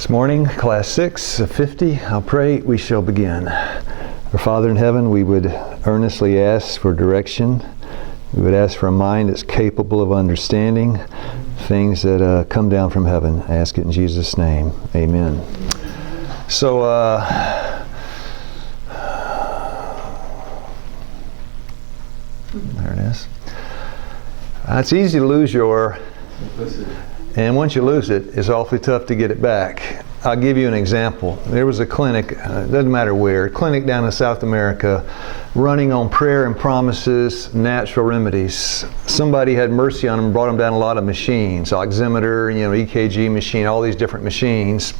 This morning, class 6 of 50, I'll pray, we shall begin. Our Father in heaven, we would earnestly ask for direction. We would ask for a mind that's capable of understanding things that come down from heaven. I ask it in Jesus' name. Amen. So, there it is. It's easy to lose your simplicity. And once you lose it, it's awfully tough to get it back. I'll give you an example. There was a clinic, doesn't matter where, a clinic down in South America running on prayer and promises, natural remedies. Somebody had mercy on them and brought them down a lot of machines, oximeter, EKG machine, all these different machines.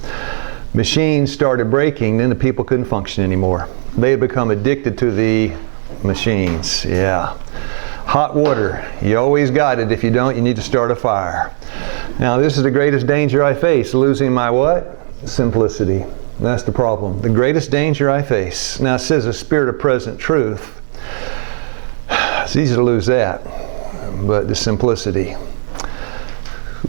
Machines started breaking, then the people couldn't function anymore. They had become addicted to the machines, yeah. Hot water, you always got it. If you don't, you need to start a fire. Now, this is the greatest danger I face, losing my what? Simplicity. That's the problem. The greatest danger I face. Now, it says the spirit of present truth. It's easy to lose that, but the simplicity.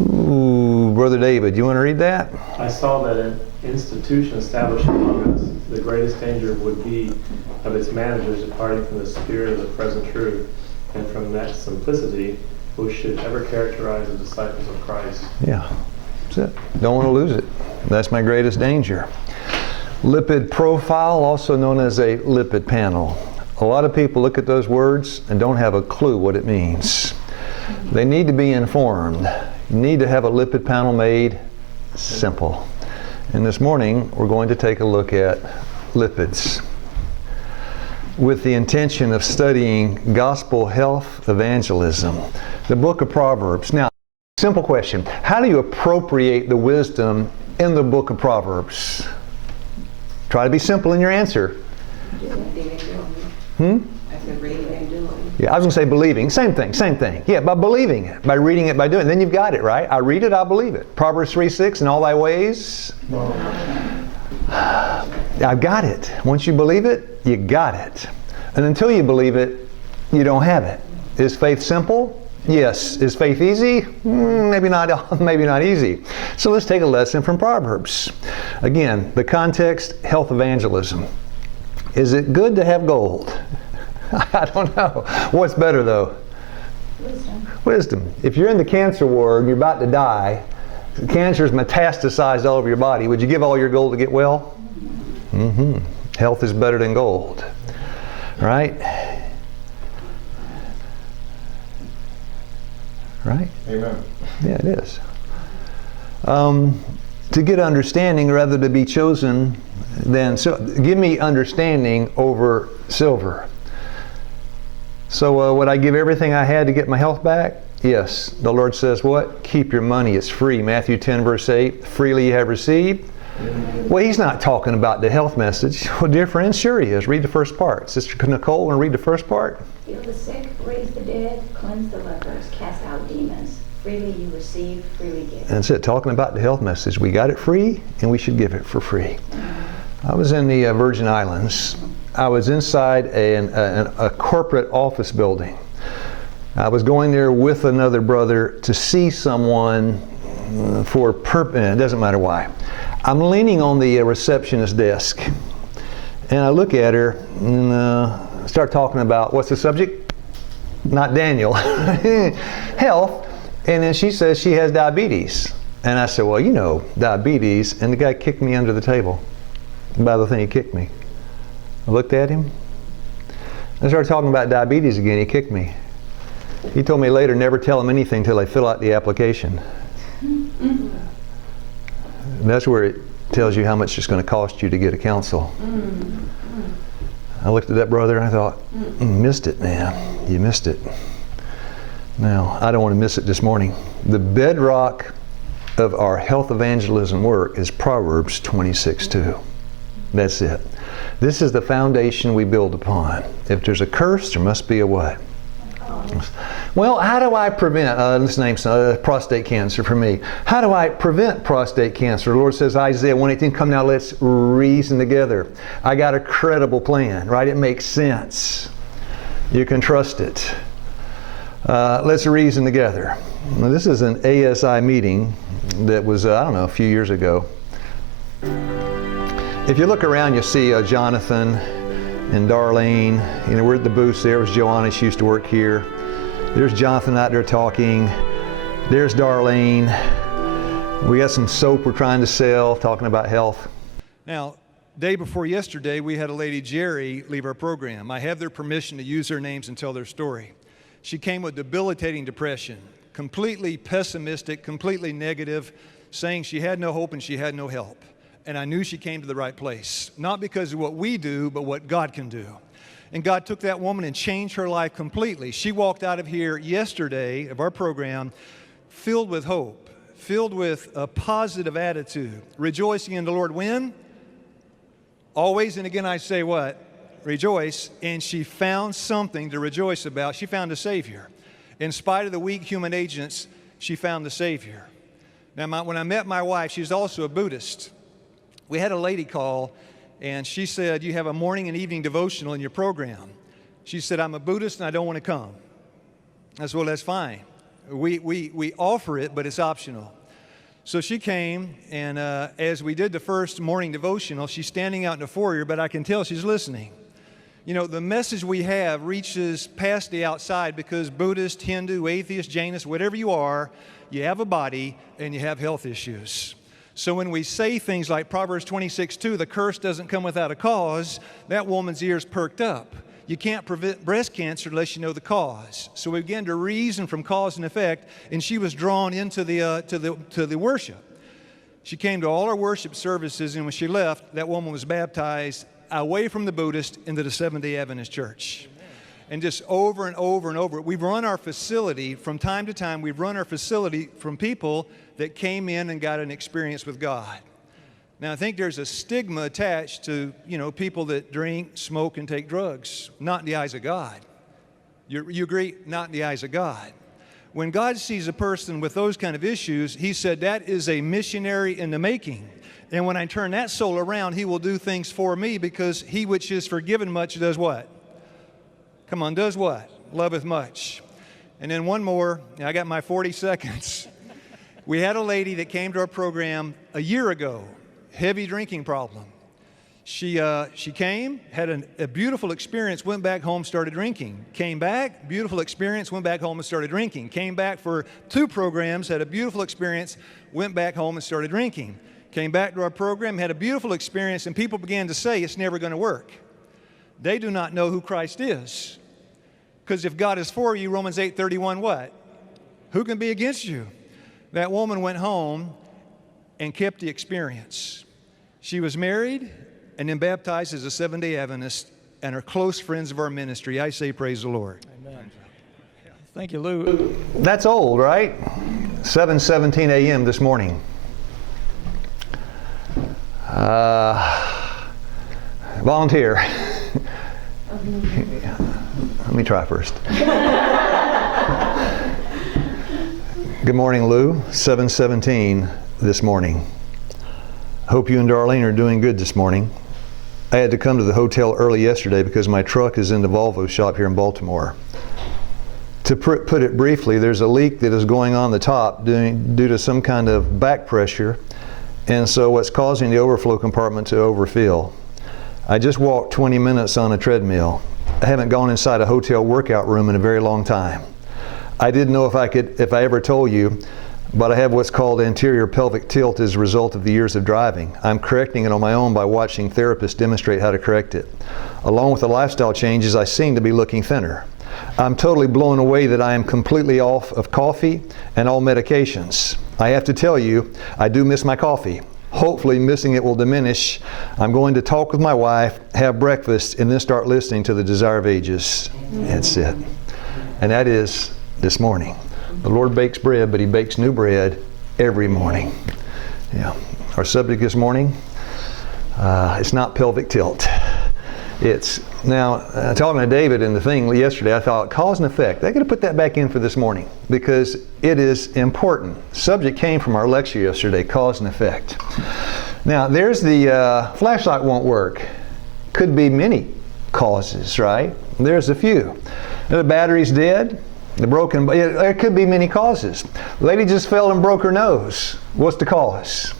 Ooh, Brother David, you want to read that? I saw that an institution established among us, the greatest danger would be of its managers departing from the spirit of the present truth and from that simplicity which should ever characterize the disciples of Christ. Yeah, that's it. Don't want to lose it. That's my greatest danger. Lipid profile, also known as a lipid panel. A lot of people look at those words and don't have a clue what it means. They need to be informed. You need to have a lipid panel made simple. And this morning, we're going to take a look at lipids with the intention of studying gospel health evangelism. The book of Proverbs. Now, simple question. How do you appropriate the wisdom in the book of Proverbs? Try to be simple in your answer. I said reading and doing. Yeah, I was going to say believing. Same thing. Yeah, by believing it, by reading it, by doing it. Then you've got it, right? I read it, I believe it. Proverbs 3:6, in all thy ways. I've got it. Once you believe it, you got it. And until you believe it, you don't have it. Is faith simple? Yes. Is faith easy? Maybe not easy. So let's take a lesson from Proverbs. Again, the context, health evangelism. Is it good to have gold? I don't know. What's better though? Wisdom. If you're in the cancer ward, you're about to die, cancer's metastasized all over your body, would you give all your gold to get well? Mm-hmm. Health is better than gold. Right? Right? Amen. Yeah, it is. To get understanding rather to be chosen than, so give me understanding over silver. So would I give everything I had to get my health back? Yes. The Lord says what? Keep your money, it's free. Matthew 10 verse 8, freely you have received. Well, he's not talking about the health message. Well, dear friends, sure he is. Read the first part. Sister Nicole, want to read the first part? Heal the sick, raise the dead, cleanse the lepers, cast out demons. Freely you receive, freely give. That's it, talking about the health message. We got it free, and we should give it for free. I was in the Virgin Islands. I was inside a corporate office building. I was going there with another brother to see someone for it doesn't matter why. I'm leaning on the receptionist desk, and I look at her and start talking about, what's the subject? Not Daniel. Health. And then she says she has diabetes. And I said, well, diabetes. And the guy kicked me under the table. By the thing, he kicked me. I looked at him. I started talking about diabetes again. He kicked me. He told me later, never tell them anything until they fill out the application. And that's where it tells you how much it's going to cost you to get a counsel. I looked at that brother and I thought, missed it, man. You missed it. Now, I don't want to miss it this morning. The bedrock of our health evangelism work is Proverbs 26:2. That's it. This is the foundation we build upon. If there's a curse, there must be a what? Well, how do I prevent, let's name some, prostate cancer for me. How do I prevent prostate cancer? The Lord says, Isaiah 1:18, come now, let's reason together. I got a credible plan, right? It makes sense. You can trust it. Let's reason together. Now, this is an ASI meeting that was, a few years ago. If you look around, you'll see Jonathan and Darlene. You know, we're at the booth. There was Joanna. She used to work here. There's Jonathan out there talking. There's Darlene. We got some soap we're trying to sell, talking about health. Now, day before yesterday, we had a lady, Jerry, leave our program. I have their permission to use their names and tell their story. She came with debilitating depression, completely pessimistic, completely negative, saying she had no hope and she had no help. And I knew she came to the right place, not because of what we do, but what God can do. And God took that woman and changed her life completely. She walked out of here yesterday of our program filled with hope, filled with a positive attitude, rejoicing in the Lord when? Always, and again I say what? Rejoice. And she found something to rejoice about. She found a Savior. In spite of the weak human agents, she found the Savior. Now, when I met my wife, she's also a Buddhist. We had a lady call, and she said, you have a morning and evening devotional in your program. She said, I'm a Buddhist and I don't want to come. I said, well, that's fine. We offer it, but it's optional. So she came, and as we did the first morning devotional, she's standing out in the foyer, but I can tell she's listening. You know, the message we have reaches past the outside because Buddhist, Hindu, atheist, Jainist, whatever you are, you have a body and you have health issues. So when we say things like Proverbs 26:2, the curse doesn't come without a cause, that woman's ears perked up. You can't prevent breast cancer unless you know the cause. So we began to reason from cause and effect, and she was drawn into the worship. She came to all our worship services, and when she left, that woman was baptized away from the Buddhist into the Seventh-day Adventist Church. And just over and over and over. We've run our facility, from time to time, we've run our facility from people that came in and got an experience with God. Now, I think there's a stigma attached to, you know, people that drink, smoke, and take drugs. Not in the eyes of God. You agree? Not in the eyes of God. When God sees a person with those kind of issues, He said, that is a missionary in the making. And when I turn that soul around, He will do things for me, because he which is forgiven much does what? Come on, does what? Loveth much. And then one more, I got my 40 seconds. We had a lady that came to our program a year ago, heavy drinking problem. She came, had a beautiful experience, went back home, started drinking. Came back, beautiful experience, went back home and started drinking. Came back for 2 programs, had a beautiful experience, went back home and started drinking. Came back to our program, had a beautiful experience, and people began to say it's never going to work. They do not know who Christ is. Because if God is for you, Romans 8:31, what? Who can be against you? That woman went home and kept the experience. She was married and then baptized as a Seventh-day Adventist, and are close friends of our ministry. I say praise the Lord. Amen. Thank you, Lou. That's old, right? 7:17 a.m. this morning. Volunteer. Let me try first. Good morning, Lou. 7:17 this morning. Hope you and Darlene are doing good this morning. I had to come to the hotel early yesterday because my truck is in the Volvo shop here in Baltimore. To put it briefly, there's a leak that is going on the top due to some kind of back pressure, and so what's causing the overflow compartment to overfill. I just walked 20 minutes on a treadmill. I haven't gone inside a hotel workout room in a very long time. I didn't know if I ever told you, but I have what's called anterior pelvic tilt as a result of the years of driving. I'm correcting it on my own by watching therapists demonstrate how to correct it. Along with the lifestyle changes, I seem to be looking thinner. I'm totally blown away that I am completely off of coffee and all medications. I have to tell you, I do miss my coffee. Hopefully missing it will diminish. I'm going to talk with my wife, have breakfast, and then start listening to the Desire of Ages. That's it. And that is this morning. The Lord bakes bread, but He bakes new bread every morning. Yeah. Our subject this morning, it's not pelvic tilt. It's now, talking to David and the thing yesterday, I thought cause and effect. They're going to put that back in for this morning because it is important. Subject came from our lecture yesterday, cause and effect. Now, there's the flashlight won't work. Could be many causes, right? There's a few. The battery's dead. There could be many causes. The lady just fell and broke her nose. What's the cause?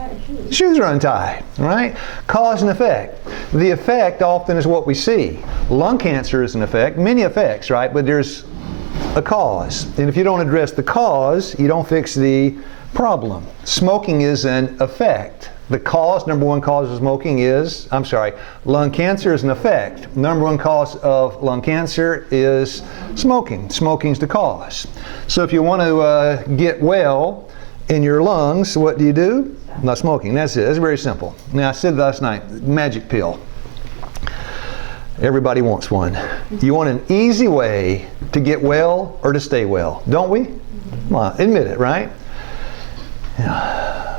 untie the shoes. Shoes are untied, right? Cause and effect. The effect often is what we see. Lung cancer is an effect, many effects, right? But there's a cause. And if you don't address the cause, you don't fix the problem. Smoking is an effect. The cause, number one cause of smoking is, lung cancer is an effect. Number one cause of lung cancer is smoking. Smoking's the cause. So if you want to get well in your lungs, what do? Not smoking. That's it. That's very simple. Now, I said last night, magic pill. Everybody wants one. You want an easy way to get well or to stay well, don't we? Come on, admit it, right? Yeah.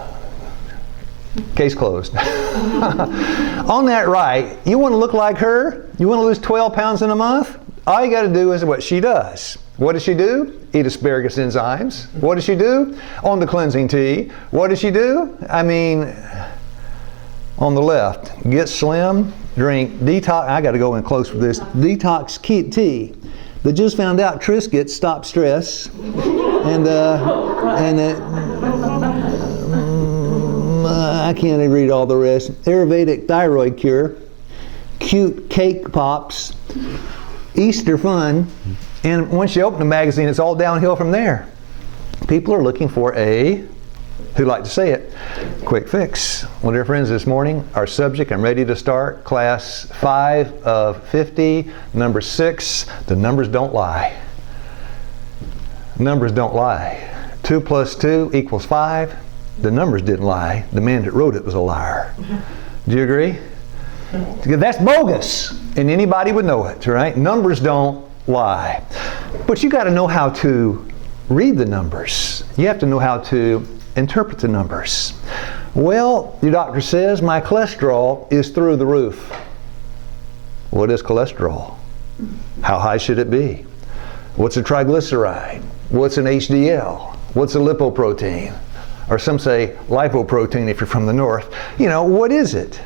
Case closed. On that right, you want to look like her? You want to lose 12 pounds in a month? All you got to do is what she does. What does she do? Eat asparagus enzymes. What does she do? On the cleansing tea. What does she do? I mean, on the left, get slim, drink detox. I got to go in close with this. Detox tea. They just found out Triscuits stop stress, and I can't even read all the rest. Ayurvedic thyroid cure, cute cake pops, Easter fun, and once you open the magazine, it's all downhill from there. People are looking for a, who'd like to say it, quick fix. Well, dear friends, this morning, our subject, I'm ready to start, class 5 of 50, number 6, the numbers don't lie. Numbers don't lie. 2 plus 2 equals 5. The numbers didn't lie. The man that wrote it was a liar. Do you agree? That's bogus, and anybody would know it, right? Numbers don't lie. But you got to know how to read the numbers. You have to know how to interpret the numbers. Well, your doctor says my cholesterol is through the roof. What is cholesterol? How high should it be? What's a triglyceride? What's an HDL? What's a lipoprotein? Or some say lipoprotein if you're from the north. You know, what is it?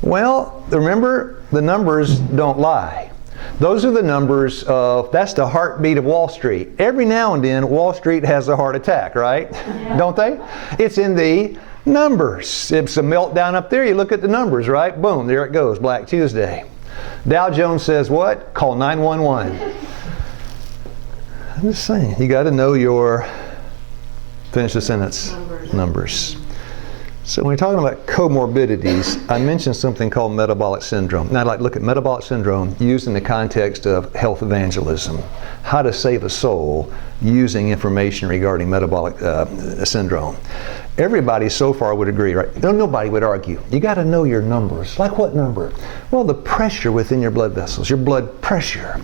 Well, remember, the numbers don't lie. Those are the numbers of, that's the heartbeat of Wall Street. Every now and then, Wall Street has a heart attack, right? Yeah. Don't they? It's in the numbers. It's a meltdown up there, you look at the numbers, right? Boom, there it goes, Black Tuesday. Dow Jones says what? Call 911. I'm just saying, you got to know your, finish the sentence, numbers. So when we're talking about comorbidities, I mentioned something called metabolic syndrome. Now I'd like to look at metabolic syndrome used in the context of health evangelism. How to save a soul using information regarding metabolic syndrome. Everybody so far would agree, right? Nobody would argue. You got to know your numbers. Like what number? Well, the pressure within your blood vessels, your blood pressure.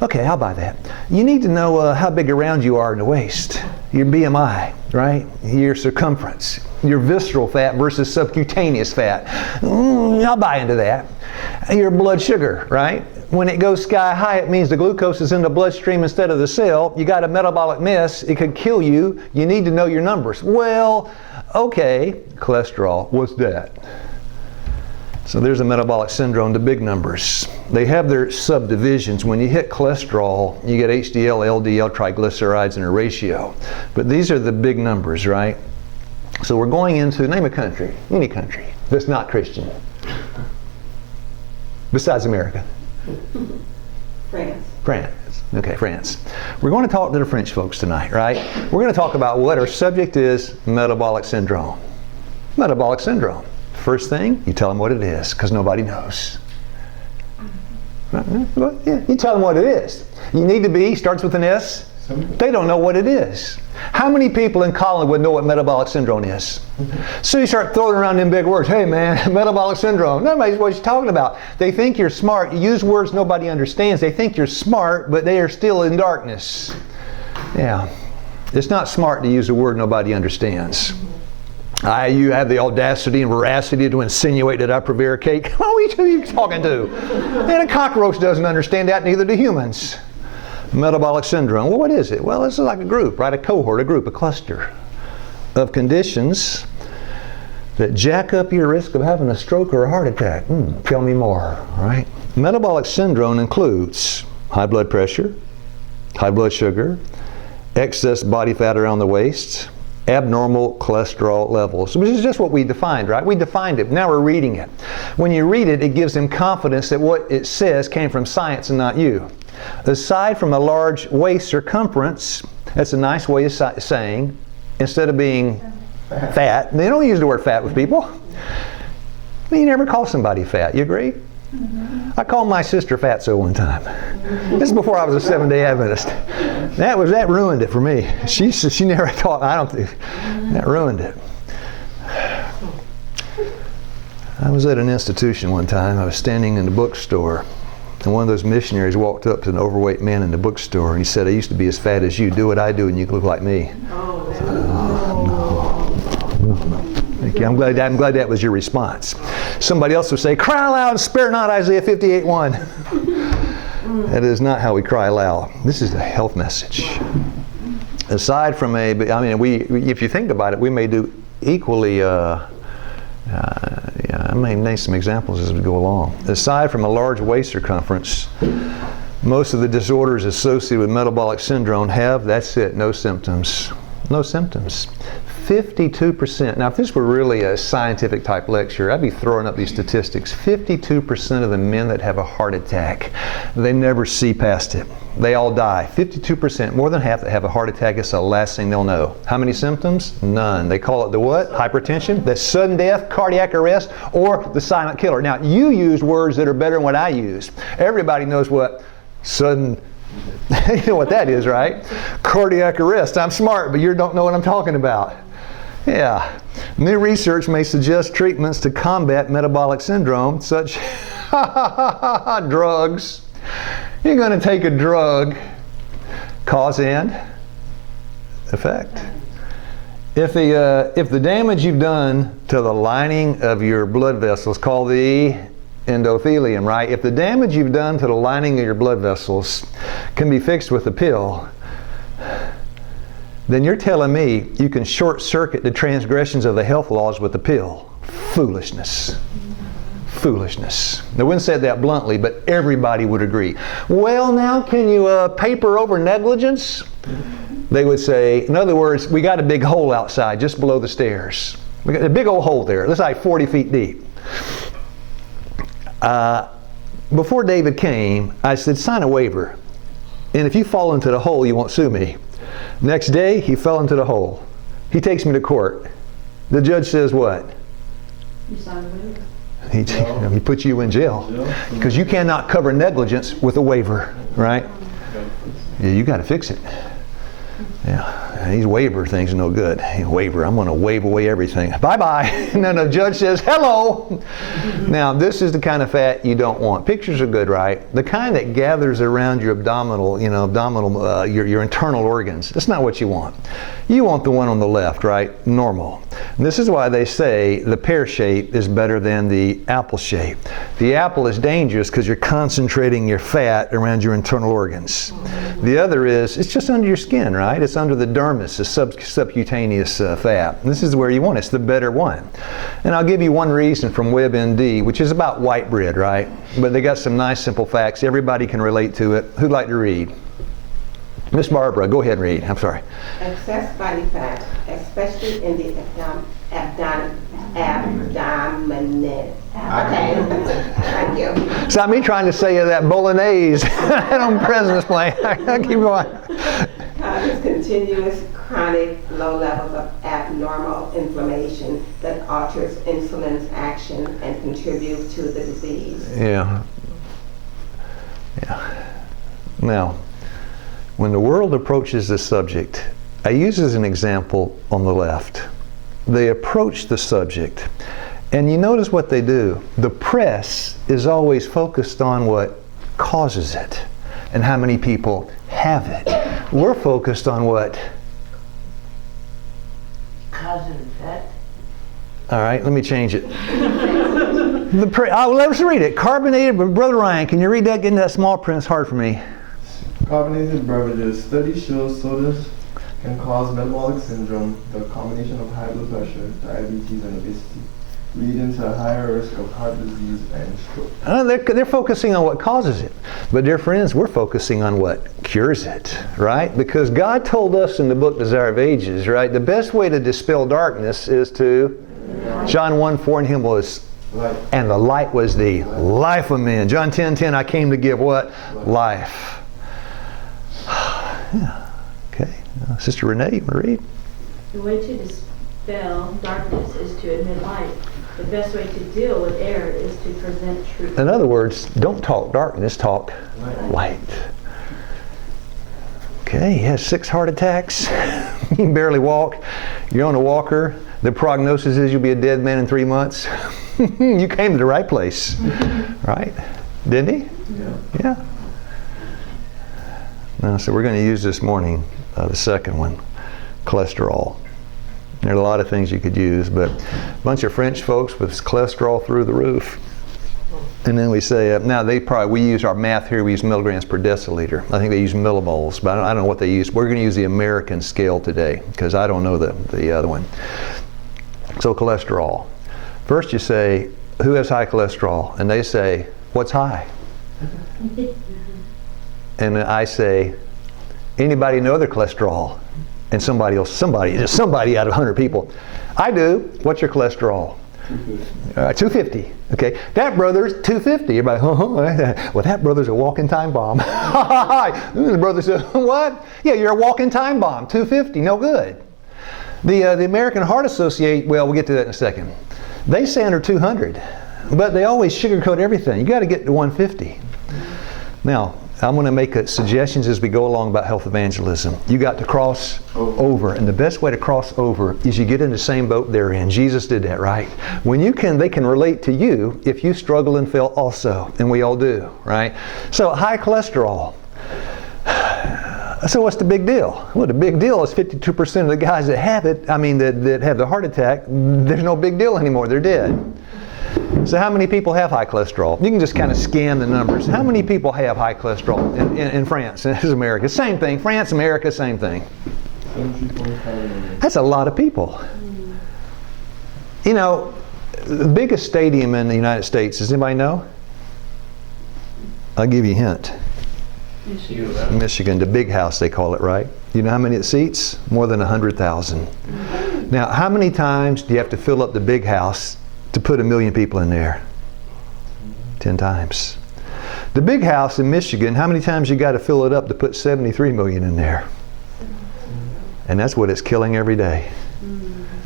Okay, I'll buy that. You need to know how big around you are in the waist. Your BMI, right? Your circumference. Your visceral fat versus subcutaneous fat. I'll buy into that. Your blood sugar, right? When it goes sky high, it means the glucose is in the bloodstream instead of the cell. You got a metabolic mess. It could kill you. You need to know your numbers. Well, okay, cholesterol, what's that? So there's a metabolic syndrome, the big numbers. They have their subdivisions. When you hit cholesterol, you get HDL, LDL, triglycerides in a ratio. But these are the big numbers, right? So we're going into, name a country, any country that's not Christian. Besides America. France. France. Okay, France. We're going to talk to the French folks tonight, right? We're going to talk about what our subject is, metabolic syndrome. Metabolic syndrome. First thing, you tell them what it is, because nobody knows. Yeah, you tell them what it is. You need to be, starts with an S. They don't know what it is. How many people in College would know what metabolic syndrome is? So you start throwing around them big words. Hey man, metabolic syndrome. Nobody knows what you're talking about. They think you're smart. You use words nobody understands. They think you're smart, but they are still in darkness. Yeah. It's not smart to use a word nobody understands. You have the audacity and veracity to insinuate that I prevaricate. Who are you talking to? And a cockroach doesn't understand that, neither do humans. Metabolic syndrome. Well, what is it? Well, it's like a group, right? A cohort, a group, a cluster of conditions that jack up your risk of having a stroke or a heart attack. Tell me more, right? Metabolic syndrome includes high blood pressure, high blood sugar, excess body fat around the waist, abnormal cholesterol levels, which is just what we defined, right? We defined it. Now we're reading it. When you read it, it gives them confidence that what it says came from science and not you. Aside from a large waist circumference, that's a nice way of saying, instead of being fat, they don't use the word fat with people. You never call somebody fat, you agree? I called my sister fatso one time. This is before I was a Seventh-day Adventist. That ruined it for me. She never thought, that ruined it. I was at an institution one time. I was standing in the bookstore, and one of those missionaries walked up to an overweight man in the bookstore, and he said, "I used to be as fat as you. Do what I do, and you can look like me." Thank you. I'm glad that was your response. Somebody else would say, "Cry loud and spare not," Isaiah 58:1. That is not how we cry loud. This is the health message. Aside from if you think about it, we may do equally. I may name some examples as we go along. Aside from a large waist circumference, most of the disorders associated with metabolic syndrome have, that's it, no symptoms. No symptoms. 52%. Now, if this were really a scientific type lecture, I'd be throwing up these statistics. 52% of the men that have a heart attack, they never see past it. They all die. 52%, more than half that have a heart attack, it's the last thing they'll know. How many symptoms? None. They call it the what? Hypertension, the sudden death, cardiac arrest, or the silent killer. Now, you used words that are better than what I used. Everybody knows what sudden, you know what that is, right? Cardiac arrest. I'm smart, but you don't know what I'm talking about. Yeah. New research may suggest treatments to combat metabolic syndrome, such drugs. You're going to take a drug, cause and effect. If the damage you've done to the lining of your blood vessels, called the endothelium, right? If the damage you've done to the lining of your blood vessels can be fixed with a pill, then you're telling me you can short circuit the transgressions of the health laws with a pill. Foolishness. Foolishness. They wouldn't say that bluntly, but everybody would agree. Well, now can you paper over negligence? They would say, in other words, we got a big hole outside just below the stairs. We got a big old hole there. It's like 40 feet deep. Before David came, I said, sign a waiver. And if you fall into the hole, you won't sue me. Next day, he fell into the hole. He takes me to court. The judge says what? You signed a waiver. He puts you in jail because you cannot cover negligence with a waiver, right? Yeah, you got to fix it. Yeah, these waiver things are no good. Waiver, I'm going to waive away everything. Bye-bye. And then the judge says, hello. Now, this is the kind of fat you don't want. Pictures are good, right? The kind that gathers around your abdominal, your internal organs. That's not what you want. You want the one on the left, right? Normal. And this is why they say the pear shape is better than the apple shape. The apple is dangerous because you're concentrating your fat around your internal organs. The other is, it's just under your skin, right? It's under the dermis, the subcutaneous fat. And this is where you want it. It's the better one. And I'll give you one reason from WebMD, which is about white bread, right? But they got some nice simple facts. Everybody can relate to it. Who'd like to read? Miss Barbara, go ahead and read. I'm sorry. Excess body fat, especially in the abdomen. Okay, thank you. It's not me trying to say that bolognese on President's Plane. Keep going. Causes continuous chronic low levels of abnormal inflammation that alters insulin's action and contributes to the disease. Yeah. Now, when the world approaches this subject, I use as an example on the left. They approach the subject, and you notice what they do. The press is always focused on what causes it and how many people have it. We're focused on what? Causes that. All right, let me change it. Let's read it. Carbonated, Brother Ryan, can you read that? Getting that small print is hard for me. Carbonated beverages. Studies show sodas can cause metabolic syndrome, the combination of high blood pressure, diabetes, and obesity. leading to a higher risk of heart disease and stroke. They're focusing on what causes it. But dear friends, we're focusing on what cures it, right? Because God told us in the book Desire of Ages, right? The best way to dispel darkness is to, John 1:4, in him was, and the light was the life of men. John 10:10, I came to give what? Life. Yeah. Okay. Sister Renee, you want to read? The way to dispel darkness is to admit light. The best way to deal with error is to present truth. In other words, don't talk darkness, talk light. Okay, he has 6 heart attacks. You can barely walk. You're on a walker. The prognosis is you'll be a dead man in 3 months. You came to the right place, right? Didn't he? Yeah. Now, so we're going to use this morning the second one, cholesterol. There are a lot of things you could use, but a bunch of French folks with cholesterol through the roof. And then we say, now we use our math here, we use milligrams per deciliter. I think they use millimoles, but I don't know what they use. We're going to use the American scale today, because I don't know the other one. So cholesterol. First you say, who has high cholesterol? And they say, what's high? And I say, anybody know their cholesterol? And somebody out of 100 people. I do. What's your cholesterol? 250. Okay. That brother's 250. Everybody, well, that brother's a walking time bomb. The brother said, what? Yeah, you're a walking time bomb. 250. No good. The American Heart Association, well, we'll get to that in a second. They say under 200, but they always sugarcoat everything. You got to get to 150. Now, I'm going to make suggestions as we go along about health evangelism. You got to cross over, and the best way to cross over is you get in the same boat they're in. Jesus did that, right? When they can relate to you if you struggle and fail also, and we all do, right? So high cholesterol. So what's the big deal? Well, the big deal is 52% of the guys that have it, that have the heart attack, there's no big deal anymore. They're dead. So how many people have high cholesterol? You can just kind of scan the numbers. How many people have high cholesterol in France? This is America. Same thing. France, America, same thing. That's a lot of people. You know, the biggest stadium in the United States, does anybody know? I'll give you a hint. Michigan, the big house they call it, right? You know how many it seats? More than 100,000. Now, how many times do you have to fill up the big house to put 1 million people in there? 10 times. The big house in Michigan, how many times you got to fill it up to put 73 million in there? And that's what it's killing every day.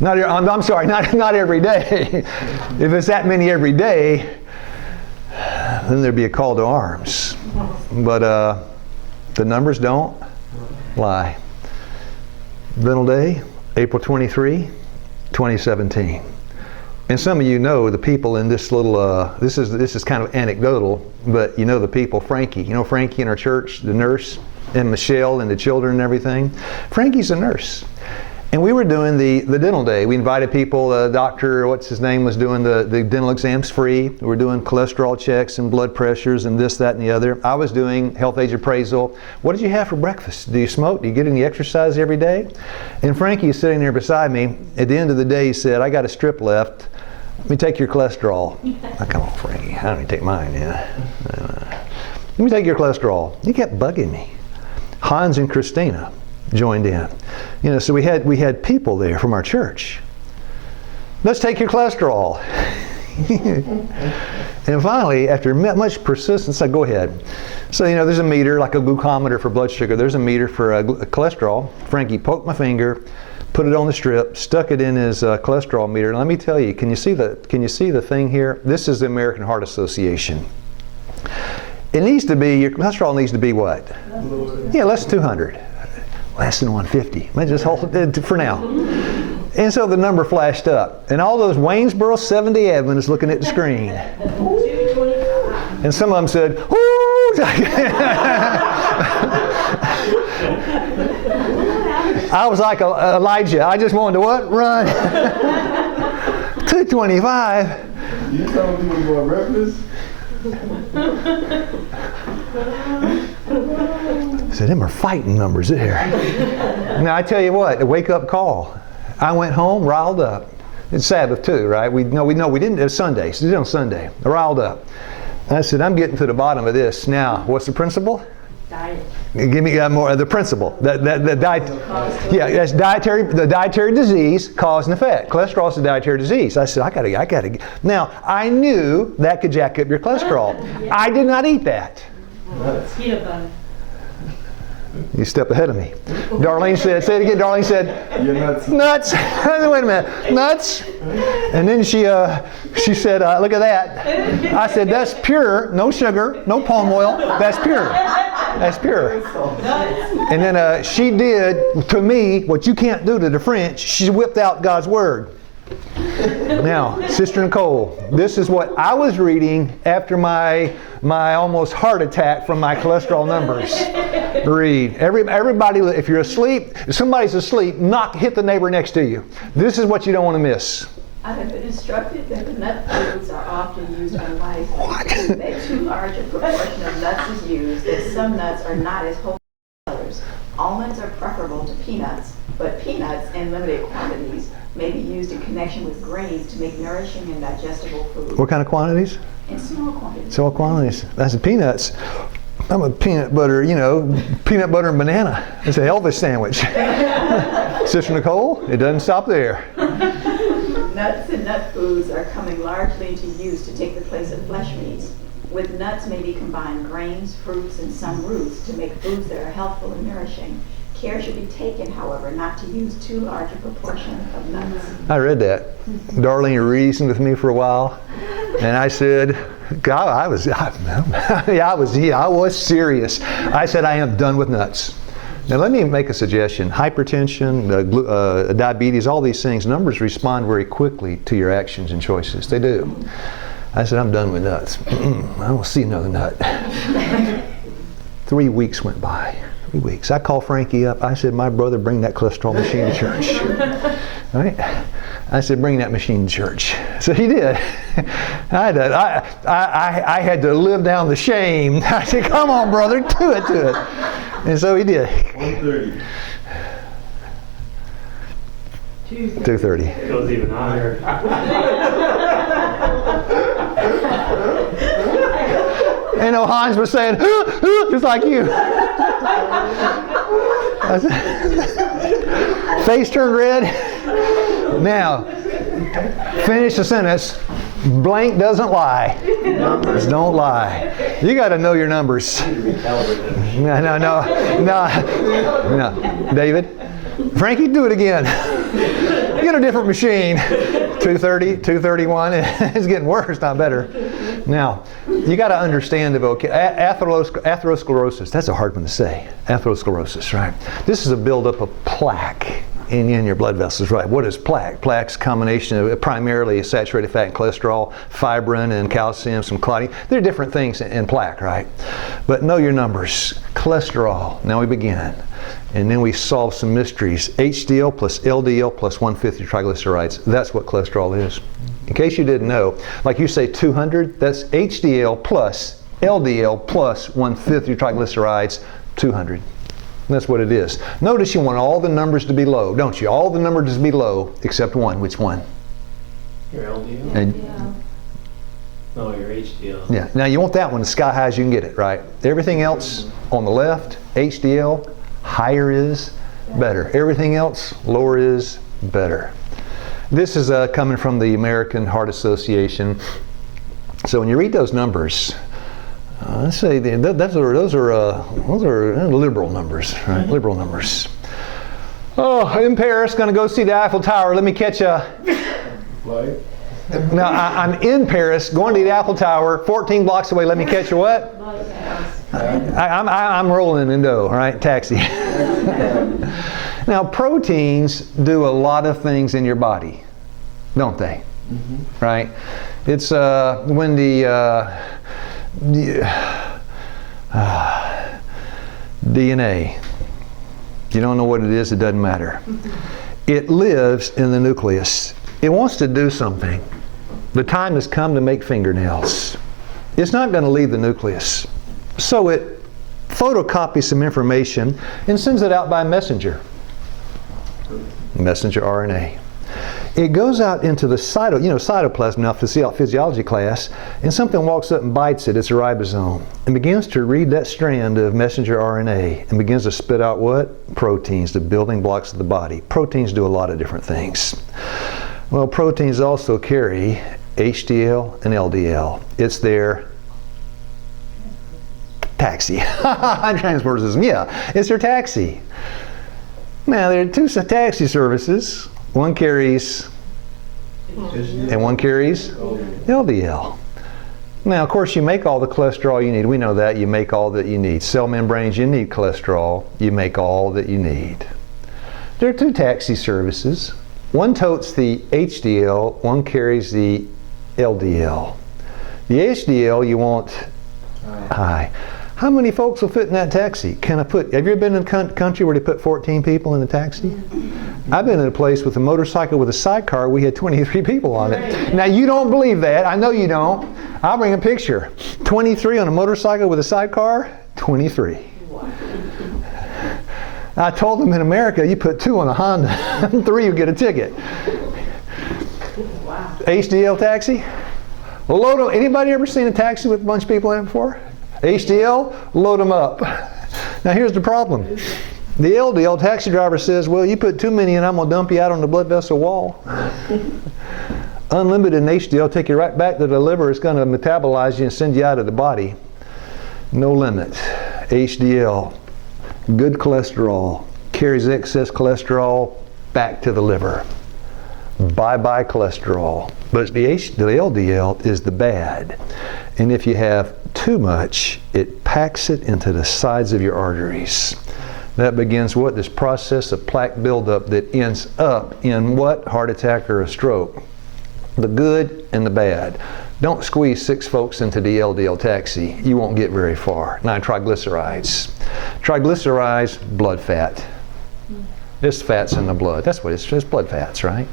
I'm sorry, not every day. If it's that many every day, then there'd be a call to arms. But the numbers don't lie. Dental Day, April 23, 2017. And some of you know the people in this little, this is kind of anecdotal, but you know the people, Frankie. You know Frankie in our church, the nurse, and Michelle and the children and everything? Frankie's a nurse. And we were doing the dental day. We invited people, Dr. what's his name was doing the dental exams free. We were doing cholesterol checks and blood pressures and this, that, and the other. I was doing health age appraisal. What did you have for breakfast? Do you smoke? Do you get any exercise every day? And Frankie is sitting there beside me. At the end of the day, he said, I got a strip left. Let me take your cholesterol. Oh, come on, Frankie. I don't need to take mine, yeah. Let me take your cholesterol. He kept bugging me. Hans and Christina joined in. You know, so we had people there from our church. Let's take your cholesterol. And finally, after much persistence, I said, go ahead. So, you know, there's a meter, like a glucometer for blood sugar. There's a meter for cholesterol. Frankie poked my finger, put it on the strip, stuck it in his cholesterol meter. And let me tell you, can you see the thing here? This is the American Heart Association. It needs to be, your cholesterol needs to be what? Yeah, less than 200. Less than 150. Let's just hold it for now. And so the number flashed up. And all those Waynesboro 70 Adventists looking at the screen. And some of them said, "Ooh!" I was like Elijah. I just wanted to what? Run. 225. You telling people to go on breakfast? So them are fighting numbers there. Now I tell you what, a wake-up call. I went home riled up. It's Sabbath too, right? We didn't. It's Sunday. So we did it on Sunday. They're riled up. And I said, I'm getting to the bottom of this. Now, what's the principle? Diet. Give me more the principle. The dietary disease, cause and effect. Cholesterol is a dietary disease. I said, I gotta. Now, I knew that could jack up your cholesterol. Yeah. I did not eat that. Peanut butter. You step ahead of me. Darlene said, say it again. Darlene said, You're nuts. nuts. Wait a minute, nuts. And then she said, look at that. I said, that's pure, no sugar, no palm oil. That's pure. That's pure. And then she did to me what you can't do to the French. She whipped out God's Word. Now, Sister Nicole, this is what I was reading after my almost heart attack from my cholesterol numbers. Read. Everybody, if you're asleep, if somebody's asleep, hit the neighbor next to you. This is what you don't want to miss. I have been instructed that the nut foods are often used unwisely. That too large a proportion of nuts is used, that some nuts are not as whole as others. Almonds are preferable to peanuts, but peanuts in limited quantities may be used in connection with grains to make nourishing and digestible food. What kind of quantities? In small quantities. Small quantities. That's the peanuts. I'm a peanut butter, peanut butter and banana. It's an Elvis sandwich. Sister Nicole, it doesn't stop there. Nuts and nut foods are coming largely into use to take the place of flesh meats. With nuts may be combined grains, fruits, and some roots to make foods that are healthful and nourishing. Care should be taken, however, not to use too large a proportion of nuts. I read that. Darlene reasoned with me for a while, and I said, God, I was serious. I said, I am done with nuts. Now let me make a suggestion. Hypertension, diabetes, all these things, numbers respond very quickly to your actions and choices. They do. I said, I'm done with nuts. I don't see another nut. 3 weeks went by. 3 weeks. I called Frankie up. I said, my brother, bring that cholesterol machine to church. Right? I said, bring that machine to church. So he did. I had to live down the shame. I said, come on, brother, do it. And so he did. 1:30. 2:30. It goes even higher. And Hans was saying, just like you. Face turned red. Now, finish the sentence. Blank doesn't lie. Numbers don't lie. You got to know your numbers. No. David, Frankie, do it again. Get a different machine. 2:30, 2:31. It's getting worse, not better. Now, you got to understand the vocabulary. Atherosclerosis. That's a hard one to say. Atherosclerosis, right? This is a buildup of plaque in your blood vessels, right? What is plaque? Plaque's a combination of primarily saturated fat and cholesterol, fibrin and calcium, some clotting. There are different things in plaque, right? But know your numbers. Cholesterol. Now we begin. And then we solve some mysteries. HDL plus LDL plus 1/5 your triglycerides. That's what cholesterol is. In case you didn't know, like you say 200, that's HDL plus LDL plus 1/5 your triglycerides, 200. That's what it is. Notice you want all the numbers to be low, don't you? All the numbers to be low except one. Which one? Your LDL? And, No, your HDL. yeah. Now you want that one as sky high as you can get it, right? Everything else on the left, HDL, higher is better. Everything else, lower is better. This is coming from the American Heart Association. So when you read those numbers, let's say those are liberal numbers, right? Liberal numbers. Oh, in Paris, going to go see the Eiffel Tower. Let me catch a Flight. Now, I'm in Paris, going to the Eiffel Tower, 14 blocks away. Let me catch a what? I'm rolling in dough, right? Taxi. Now, proteins do a lot of things in your body, don't they? Mm-hmm. Right? It's when DNA. You don't know what it is, it doesn't matter. It lives in the nucleus. It wants to do something. The time has come to make fingernails. It's not going to leave the nucleus. So it photocopies some information and sends it out by messenger. Messenger RNA. It goes out into the cytoplasm, now physiology class, and something walks up and bites it. It's a ribosome, and begins to read that strand of messenger RNA and begins to spit out what? Proteins, the building blocks of the body. Proteins do a lot of different things. Well, proteins also carry HDL and LDL. It's their taxi. Transport system, yeah, it's their taxi. Now, there are two taxi services. One carries and one carries LDL. Now, of course, you make all the cholesterol you need. We know that. You make all that you need. Cell membranes, you need cholesterol. You make all that you need. There are two taxi services. One totes the HDL, one carries the LDL. The HDL you want high. How many folks will fit in that taxi? Have you ever been in a country where they put 14 people in a taxi? I've been in a place with a motorcycle with a sidecar, we had 23 people on it. Now you don't believe that, I know you don't. I'll bring a picture. 23 on a motorcycle with a sidecar, 23. I told them in America, you put 2 on a Honda, 3 you get a ticket. Wow. HDL taxi? Load them. Anybody ever seen a taxi with a bunch of people in it before? HDL, load them up. Now here's the problem. The LDL taxi driver says, well, you put too many in, I'm going to dump you out on the blood vessel wall. Unlimited in HDL, take you right back to the liver. It's going to metabolize you and send you out of the body. No limit. HDL, good cholesterol, carries excess cholesterol back to the liver. Bye-bye cholesterol. But the LDL is the bad. And if you have too much, it packs it into the sides of your arteries. That begins what? This process of plaque buildup that ends up in what? Heart attack or a stroke. The good and the bad. Don't squeeze 6 folks into the LDL taxi. You won't get very far. Now, triglycerides. Triglycerides, blood fat. There's fats in the blood. That's what it's blood fats, right?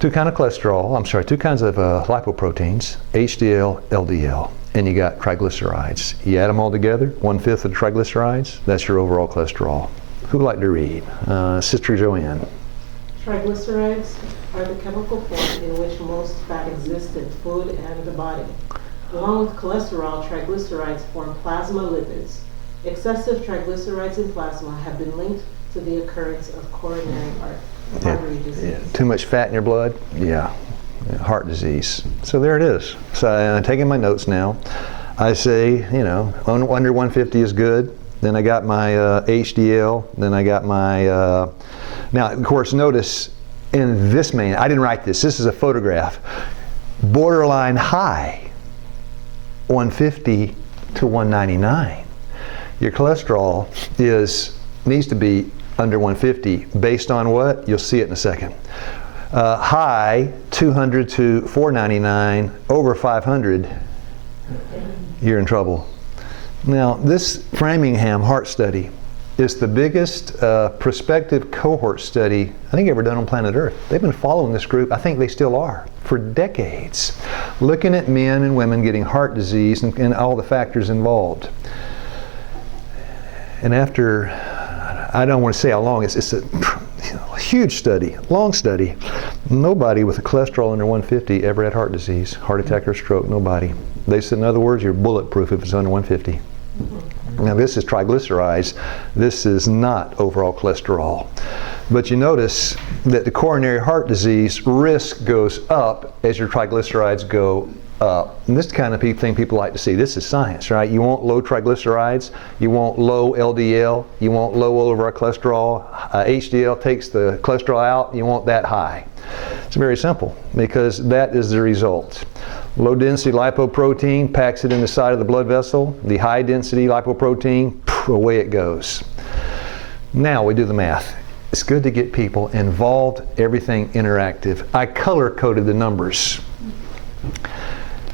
2 kinds of cholesterol, 2 kinds of lipoproteins, HDL, LDL, and you got triglycerides. You add them all together, 1/5 of the triglycerides, that's your overall cholesterol. Who would like to read? Sister Joanne. Triglycerides are the chemical form in which most fat exists in food and the body. Along with cholesterol, triglycerides form plasma lipids. Excessive triglycerides in plasma have been linked to the occurrence of coronary artery disease. Yeah. Too much fat in your blood? Yeah. Heart disease. So there it is. So I'm taking my notes now. I say, under 150 is good. Then I got my HDL. Then I got my... now, of course, notice in this man, I didn't write this. This is a photograph. Borderline high, 150 to 199. Your cholesterol needs to be under 150 based on what? You'll see it in a second. High, 200 to 499, over 500, you're in trouble. Now, this Framingham heart study is the biggest prospective cohort study I think ever done on planet Earth. They've been following this group, I think they still are, for decades, looking at men and women getting heart disease and all the factors involved. And after, I don't want to say how long, it's a huge study, long study. Nobody with a cholesterol under 150 ever had heart disease, heart attack or stroke, nobody. They said, in other words, you're bulletproof if it's under 150. Now this is triglycerides, this is not overall cholesterol. But you notice that the coronary heart disease risk goes up as your triglycerides go up. And this is the kind of thing people like to see. This is science, right? You want low triglycerides, you want low LDL, you want low overall cholesterol. HDL takes the cholesterol out, you want that high. It's very simple because that is the result. Low density lipoprotein packs it in the side of the blood vessel. The high density lipoprotein, away it goes. Now we do the math. It's good to get people involved, everything interactive. I color coded the numbers.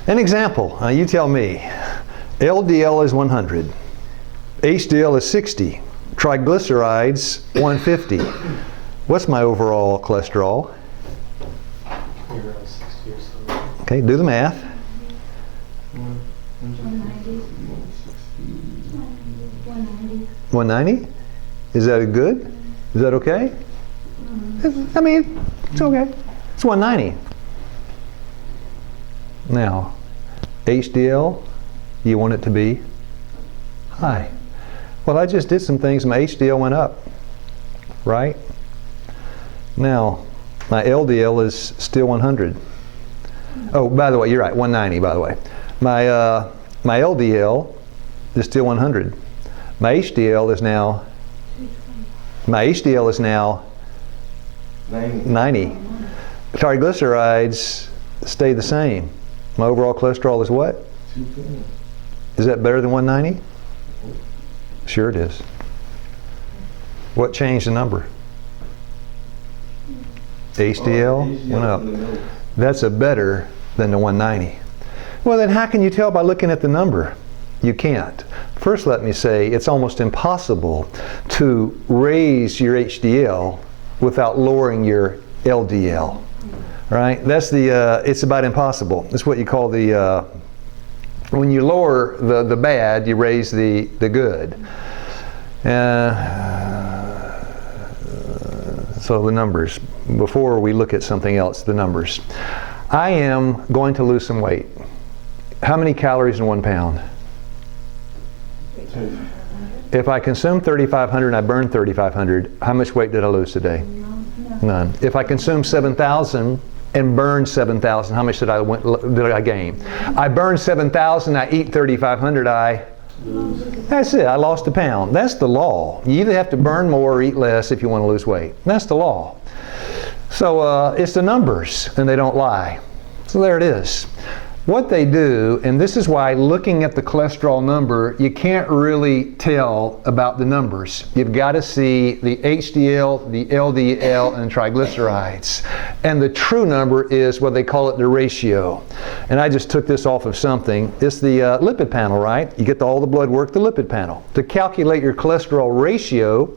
An example, you tell me. LDL is 100. HDL is 60. Triglycerides, 150. What's my overall cholesterol? You're around 60 or something. Okay, do the math. 190? Is that good? Is that okay? I mean, It's okay. It's 190. Now, HDL, you want it to be high. Well, I just did some things, my HDL went up, right? Now, my LDL is still 100. Oh, by the way, you're right, 190, by the way. My LDL is still 100. My HDL is now 90. Triglycerides stay the same. My overall cholesterol is what? 220. Is that better than 190? Sure it is. What changed the number? HDL went up. That's a better than the 190. Well, then how can you tell by looking at the number? You can't. First, let me say it's almost impossible to raise your HDL without lowering your LDL. Right? That's it's about impossible. It's what you call the, when you lower the bad, you raise the good. So the numbers, before we look at something else, the numbers. I am going to lose some weight. How many calories in 1 pound? If I consume 3,500 and I burn 3,500, how much weight did I lose today? None. If I consume 7,000 and burn 7,000, how much did I gain? I burn 7,000, I eat 3,500, that's it, I lost a pound. That's the law. You either have to burn more or eat less if you want to lose weight. That's the law. So it's the numbers, and they don't lie. So there it is. What they do, and this is why looking at the cholesterol number, you can't really tell about the numbers. You've got to see the HDL, the LDL, and triglycerides. And the true number is what they call it the ratio. And I just took this off of something. It's the lipid panel, right? You get all the blood work, the lipid panel. To calculate your cholesterol ratio,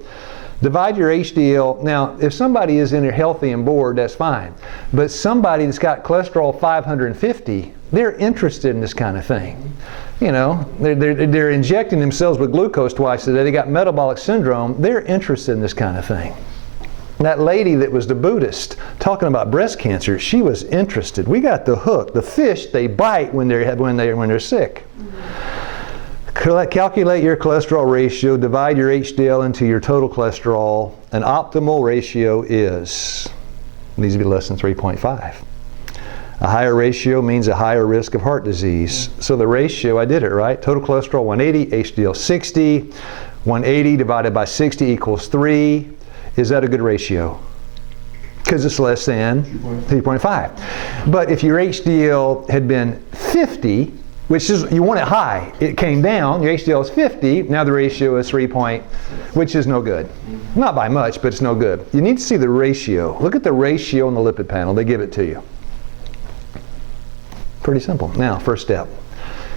divide your HDL. Now, if somebody is in there healthy and bored, that's fine. But somebody that's got cholesterol 550, they're interested in this kind of thing. You know, they're injecting themselves with glucose twice a day. They got metabolic syndrome. They're interested in this kind of thing. That lady that was the Buddhist talking about breast cancer, she was interested. We got the hook. The fish they bite when they're sick. Calculate your cholesterol ratio, divide your HDL into your total cholesterol. An optimal ratio needs to be less than 3.5. A higher ratio means a higher risk of heart disease. So the ratio, I did it right, total cholesterol 180, HDL 60, 180 divided by 60 equals 3. Is that a good ratio? Because it's less than 3.5. But if your HDL had been 50, which is, you want it high. It came down, your HDL is 50, now the ratio is 3 which is no good. Not by much, but it's no good. You need to see the ratio. Look at the ratio on the lipid panel, they give it to you. Pretty simple. Now, first step.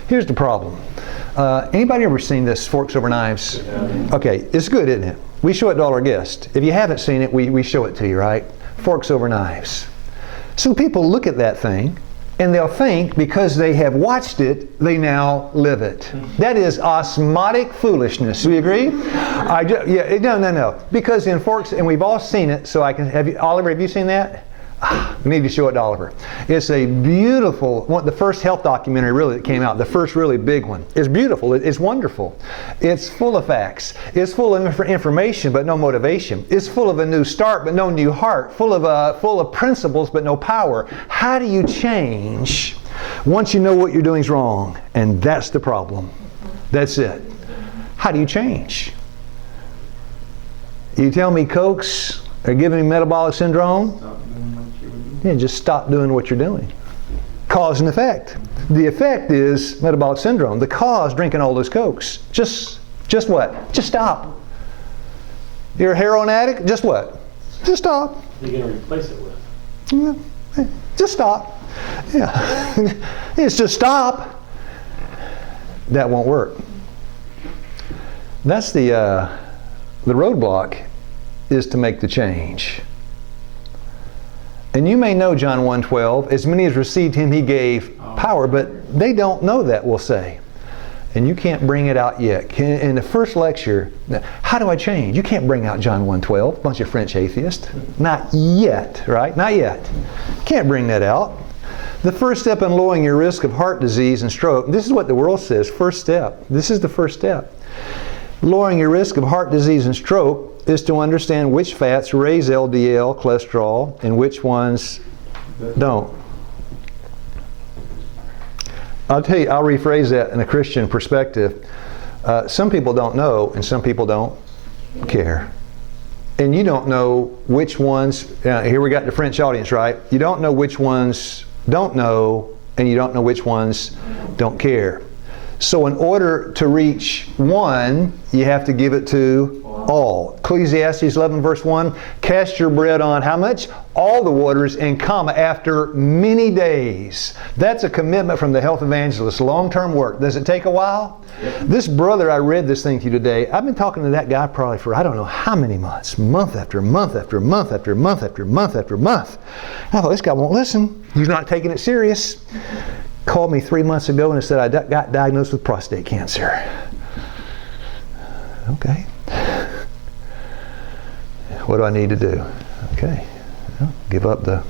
Here's the problem. Anybody ever seen this Forks Over Knives? Okay, it's good, isn't it? We show it to all our guests. If you haven't seen it, we show it to you, right? Forks Over Knives. So people look at that thing, and they'll think because they have watched it, they now live it. That is osmotic foolishness. Do you agree? No. Because in Forks, and we've all seen it, so Oliver, have you seen that? We need to show it to Oliver. It's a beautiful one, the first health documentary really that came out, the first really big one. It's beautiful, it's wonderful. It's full of facts. It's full of information but no motivation. It's full of a new start but no new heart. Full of principles but no power. How do you change once you know what you're doing is wrong? And that's the problem. That's it. How do you change? You tell me Cokes are giving me metabolic syndrome? Yeah, just stop doing what you're doing. Cause and effect. The effect is metabolic syndrome. The cause, drinking all those Cokes. Just what? Just stop. You're a heroin addict? Just what? Just stop. You're going to replace it with? Yeah. Just stop. Yeah. It's just stop. That won't work. That's the roadblock, is to make the change. And you may know John 1:12, as many as received him he gave power, but they don't know that, we'll say. and you can't bring it out yet. In the first lecture, how do I change? You can't bring out John 1:12, bunch of French atheists. Not yet, right? Not yet. Can't bring that out. The first step in lowering your risk of heart disease and stroke, this is what the world says, first step. This is the first step. Lowering your risk of heart disease and stroke is to understand which fats raise LDL cholesterol and which ones don't. I'll tell you, I'll rephrase that in a Christian perspective. Some people don't know, and some people don't care. And you don't know which ones, here we got the French audience, right? You don't know which ones don't know, and you don't know which ones don't care. So in order to reach one, you have to give it to all. Ecclesiastes 11 verse 1, cast your bread on how much? All the waters, and comma, after many days. That's a commitment from the health evangelist, long-term work. Does it take a while? This brother, I read this thing to you today, I've been talking to that guy probably for I don't know how many months, month after month after month after month after month after month. I thought, this guy won't listen. He's not taking it serious. Called me 3 months ago and said I got diagnosed with prostate cancer. Okay. What do I need to do? Okay. Well, give up the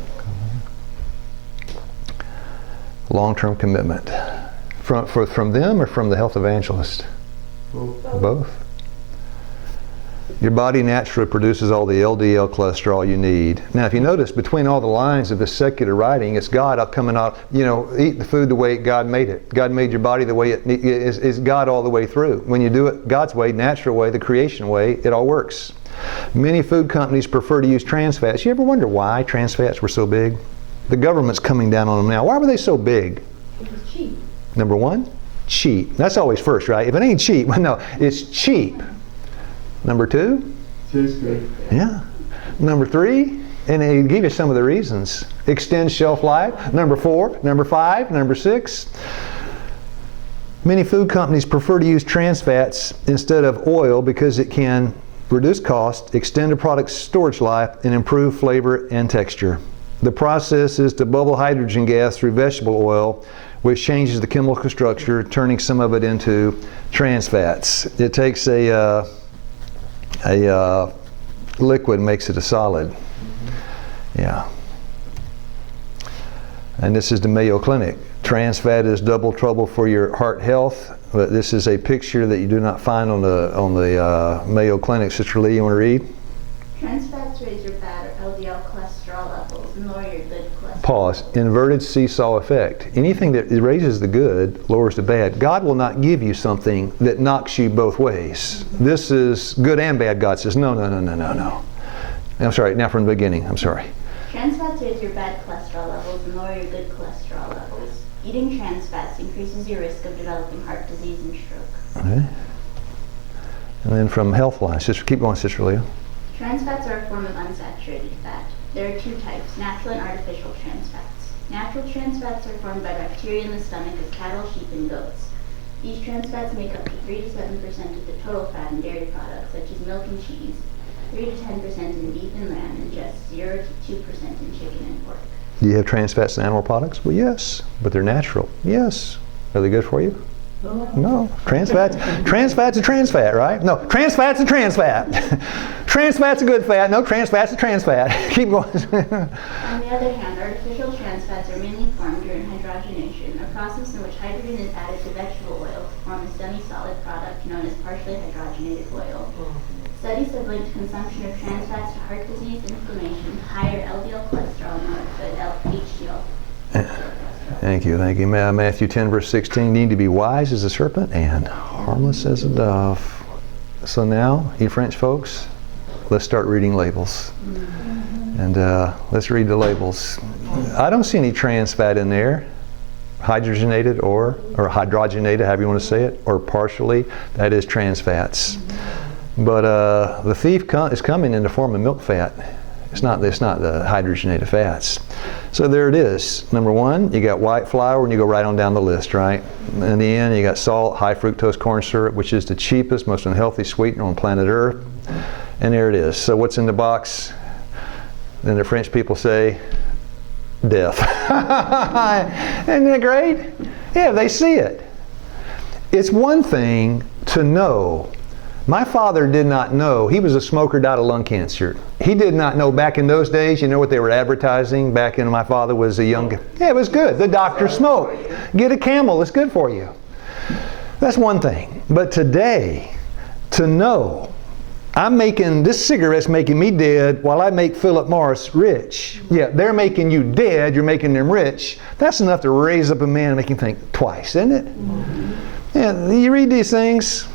long-term commitment. From them or from the health evangelist? Both. Your body naturally produces all the LDL cholesterol you need. Now, if you notice, between all the lines of this secular writing, it's God coming out, eat the food the way God made it. God made your body the way it is God all the way through. When you do it God's way, natural way, the creation way, it all works. Many food companies prefer to use trans fats. You ever wonder why trans fats were so big? The government's coming down on them now. Why were they so big? It was cheap. Number one, cheap. That's always first, right? If it ain't cheap, no, it's cheap. Number two? Tastes good. Yeah. Number three, and they give you some of the reasons. Extends shelf life. Number 4, number 5, number 6. Many food companies prefer to use trans fats instead of oil because it can reduce cost, extend a product's storage life, and improve flavor and texture. The process is to bubble hydrogen gas through vegetable oil, which changes the chemical structure, turning some of it into trans fats. It takes a liquid and makes it a solid. Yeah. And this is the Mayo Clinic. Trans fat is double trouble for your heart health, but this is a picture that you do not find on the Mayo Clinic. Sister Lee, you want to read? Trans fats raise your bad or LDL cholesterol levels and lower your good cholesterol. Pause. Inverted seesaw effect. Anything that raises the good lowers the bad. God will not give you something that knocks you both ways. This is good and bad. God says, no. I'm sorry, now from the beginning. I'm sorry. Trans fats raise your bad cholesterol levels and lower your good cholesterol levels. Eating trans fats increases your risk of developing heart disease and stroke. Okay. And then from Healthline. Sister, keep going, Sister Leah. Trans fats are a form of unsaturated fat. There are 2 types, natural and artificial trans fats. Natural trans fats are formed by bacteria in the stomach of cattle, sheep, and goats. These trans fats make up to 3 to 7% of the total fat in dairy products, such as milk and cheese, 3 to 10% in beef and lamb, and just 0 to 2% in chicken and pork. Do you have trans fats in animal products? Well, yes, but they're natural. Yes. Are they good for you? No. Trans fat's a trans fat, right? No, trans fat's a trans fat. Trans fat's a good fat. No, trans fat's a trans fat. Keep going. On the other hand, artificial trans fats are mainly formed during hydrogenation, a process in which hydrogen is added to vegetable oil to form a semi-solid product known as partially hydrogenated oil. Studies have linked consumption of trans fats to heart disease, inflammation, higher LDL cholesterol, and good HDL. Thank you. Matthew 10, verse 16, need to be wise as a serpent and harmless as a dove. So now, you French folks, let's start reading labels. And let's read the labels. I don't see any trans fat in there. Hydrogenated or hydrogenated, however you want to say it, or partially, that is trans fats. But the thief is coming in the form of milk fat. It's not the hydrogenated fats. So there it is. Number 1, you got white flour, and you go right on down the list, right? In the end, you got salt, high fructose corn syrup, which is the cheapest, most unhealthy sweetener on planet Earth. And there it is. So what's in the box? Then the French people say, death. Isn't that great? Yeah, they see it. it's one thing to know. My father did not know. He was a smoker, died of lung cancer. He did not know back in those days, you know what they were advertising back when my father was a young guy? Yeah, it was good. The doctor smoked. Get a Camel, it's good for you. That's one thing. But today, to know, this cigarette's making me dead while I make Philip Morris rich. Yeah, they're making you dead, you're making them rich. That's enough to raise up a man and make him think twice, isn't it? Yeah, you read these things,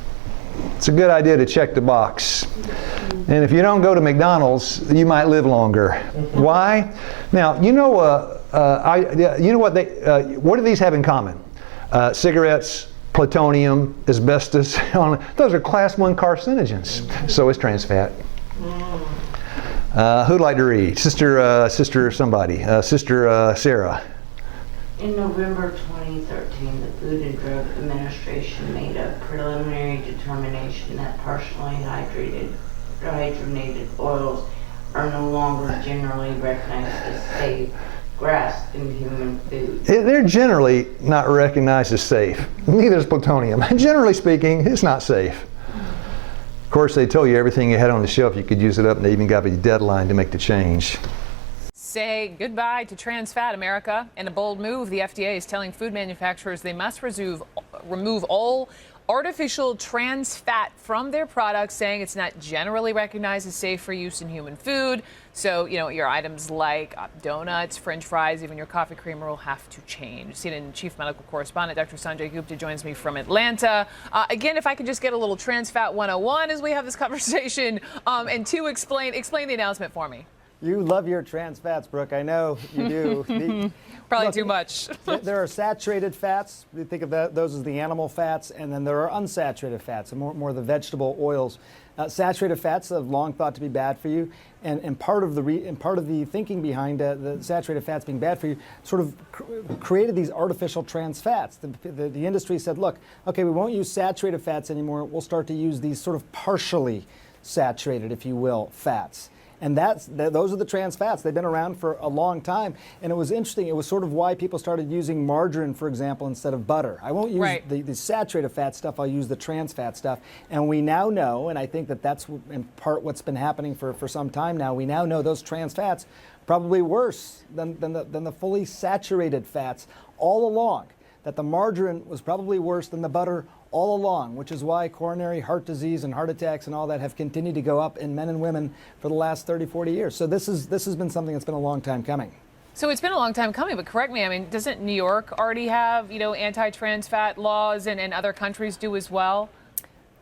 it's a good idea to check the box. And if you don't go to McDonald's, you might live longer. Why? Now, you know what do these have in common? Cigarettes, plutonium, asbestos, those are class 1 carcinogens. So is trans fat. Who'd like to read? Sister Sarah. In November 2013, the Food and Drug Administration made a preliminary determination that partially hydrogenated oils are no longer generally recognized as safe, grasped in human food. They're generally not recognized as safe. Neither is plutonium. Generally speaking, it's not safe. Of course, they tell you everything you had on the shelf, you could use it up, and they even got a deadline to make the change. Say goodbye to trans fat, America. In a bold move, the FDA is telling food manufacturers they must remove all artificial trans fat from their products, saying it's not generally recognized as safe for use in human food. So, your items like donuts, French fries, even your coffee creamer will have to change. CNN Chief Medical Correspondent Dr. Sanjay Gupta joins me from Atlanta. Again, if I could just get a little trans fat 101 as we have this conversation, and 2, explain the announcement for me. You love your trans fats, Brooke. I know you do. Probably too much. There are saturated fats. We think of those as the animal fats, and then there are unsaturated fats, and more the vegetable oils. Saturated fats have long thought to be bad for you, and part of the thinking behind the saturated fats being bad for you sort of created these artificial trans fats. The industry said, look, okay, we won't use saturated fats anymore. We'll start to use these sort of partially saturated, if you will, fats. And those are the trans fats. They've been around for a long time. And it was interesting. It was sort of why people started using margarine, for example, instead of butter. I won't use the saturated fat stuff. I'll use the trans fat stuff. And we now know, and I think that's in part what's been happening for some time now, we now know those trans fats are probably worse than the fully saturated fats all along. That the margarine was probably worse than the butter all along, which is why coronary heart disease and heart attacks and all that have continued to go up in men and women for the last 30, 40 years. So this has been something that's been a long time coming. So it's been a long time coming, but correct me, I mean, doesn't New York already have, anti-trans fat laws and other countries do as well?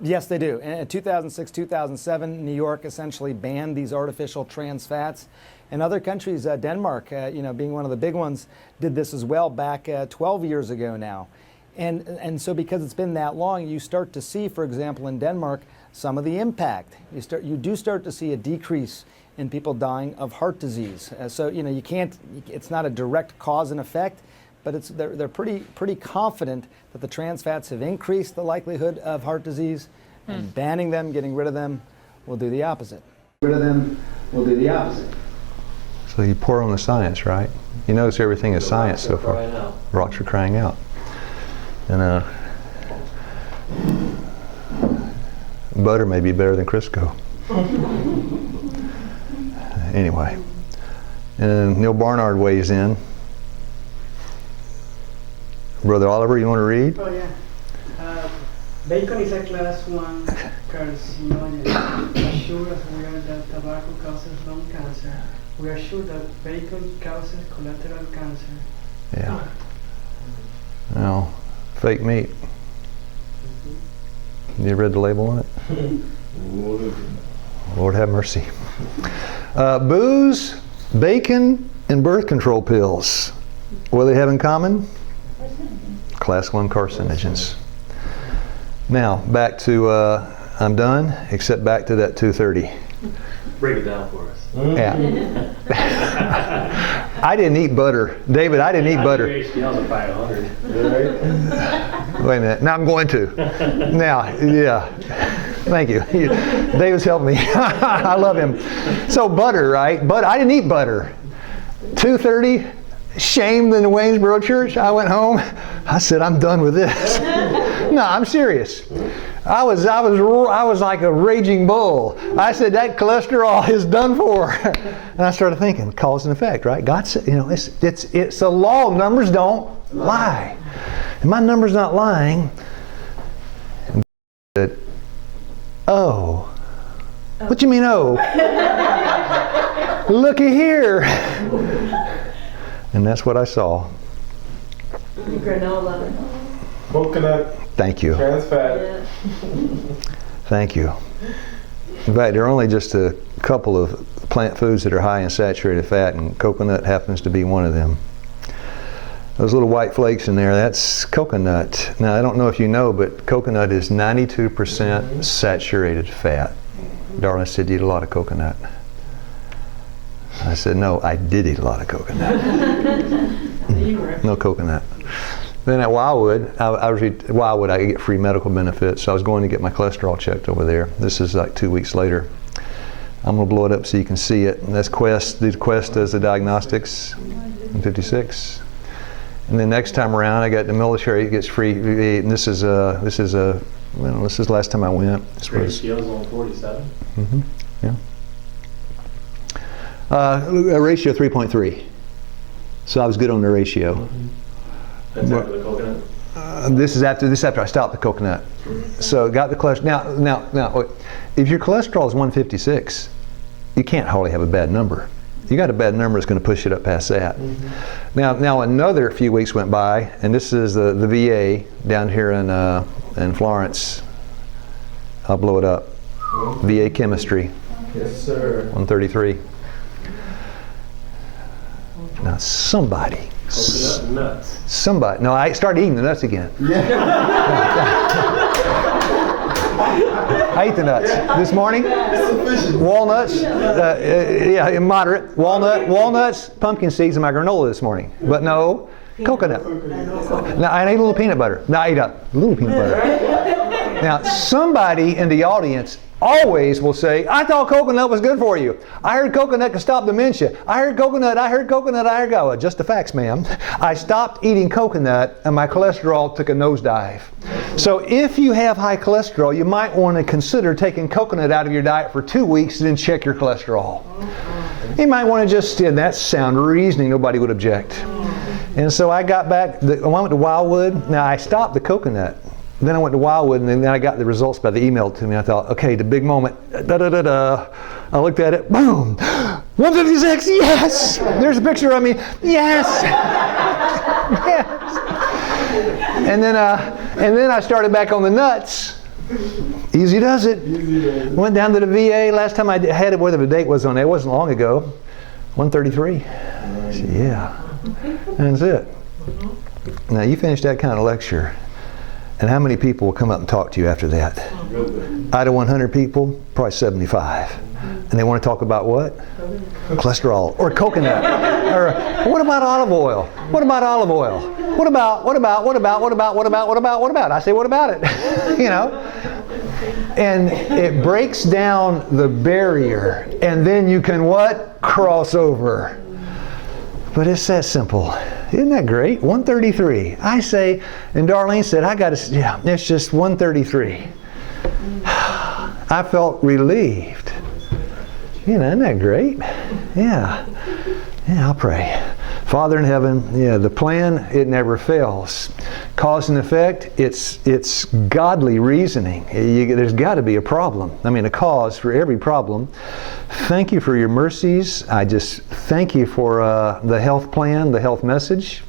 Yes, they do. In 2006, 2007, New York essentially banned these artificial trans fats. And other countries, Denmark, being one of the big ones, did this as well back 12 years ago now. And so because it's been that long, you start to see, for example, in Denmark, some of the impact. You do start to see a decrease in people dying of heart disease. So you can't. It's not a direct cause and effect, but they're pretty confident that the trans fats have increased the likelihood of heart disease, and banning them, getting rid of them, will do the opposite. So you pour on the science, right? You notice everything is science so far. Rocks are crying out. And butter may be better than Crisco. Anyway, and Neil Barnard weighs in. Brother Oliver, you want to read? Oh yeah. Bacon is a class 1 carcinogen. As sure as we are that tobacco causes lung cancer, we are sure that bacon causes collateral cancer. Yeah. Well, fake meat. You read the label on it? Lord have mercy. Booze, bacon, and birth control pills. What do they have in common? Class 1 carcinogens. Now, back to, I'm done, except back to that 2:30. Break it down for us. Yeah. I didn't eat butter. David, I didn't eat butter. HDL's at 500. Wait a minute. Now I'm going to. Now, yeah. Thank you. David's helped me. I love him. So butter, right? But I didn't eat butter. 2:30, shamed in the Waynesboro church. I went home. I said, I'm done with this. No, I'm serious. I was like a raging bull. I said that cholesterol is done for, and I started thinking cause and effect, right? God said, it's a law. Numbers don't lie, and my number's not lying. And God said, oh, what you mean? Oh, looky here, and that's what I saw. Granola. Coconut. Thank you. Trans fat. Yeah. Thank you. In fact, there are only just a couple of plant foods that are high in saturated fat, and coconut happens to be one of them. Those little white flakes in there, that's coconut. Now, I don't know if you know, but coconut is 92% saturated fat. Darla said, you eat a lot of coconut. I said, no, I did eat a lot of coconut. No coconut. Then at Wildwood, I get free medical benefits, so I was going to get my cholesterol checked over there. This is like 2 weeks later. I'm going to blow it up so you can see it. And that's Quest. Quest does the diagnostics in 56. And then next time around, I got the military. It gets free. And this is the last time I went. This was Scales on 47. Mm-hmm. Yeah. A ratio 3.3. So I was good on the ratio. That's after the coconut? This is after I stopped the coconut. So got the cholesterol. Now, wait. If your cholesterol is 156, you can't hardly have a bad number. You got a bad number, it's going to push it up past that. Mm-hmm. Now another few weeks went by, and this is the VA down here in Florence. I'll blow it up. VA chemistry. Yes, sir. 133. Now somebody. Coconut nuts. Somebody. No, I started eating the nuts again. I ate the nuts this morning. Walnuts, moderate. Walnuts, pumpkin seeds in my granola this morning. But no, coconut. Now, I ate a little peanut butter. No, I ate a little peanut butter. Now, somebody in the audience always will say, I thought coconut was good for you. I heard coconut can stop dementia. I heard coconut. Oh, just the facts, ma'am. I stopped eating coconut and my cholesterol took a nosedive. So if you have high cholesterol, you might want to consider taking coconut out of your diet for 2 weeks and then check your cholesterol. You might want to just, that's sound reasoning, nobody would object. And so I got back, I went to Wildwood. Now I stopped the coconut. Then I went to Wildwood, and then I got the results by the email to me. I thought, okay, the big moment. I looked at it. Boom! 156. Yes. There's a picture of me. Yes. Yes. And then I started back on the nuts. Easy does it. Went down to the VA. Last time I had it, whether the date was on there, it wasn't long ago. 133. I said, yeah. And that's it. Now you finished that kind of lecture. And how many people will come up and talk to you after that? Out of 100 people, probably 75. And they want to talk about what? Cholesterol or coconut. Or what about olive oil? What about olive oil? What about? I say, what about it? And it breaks down the barrier. And then you can what? Cross over. But it's that simple. Isn't that great? 133. I say, and Darlene said, it's just 133. I felt relieved. Isn't that great? Yeah, I'll pray. Father in heaven, the plan, it never fails. Cause and effect, it's godly reasoning. There's got to be a problem. A cause for every problem. Thank you for your mercies. I just thank you for the health plan, the health message.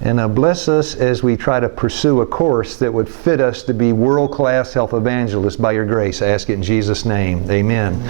And bless us as we try to pursue a course that would fit us to be world-class health evangelists by your grace. I ask it in Jesus' name. Amen.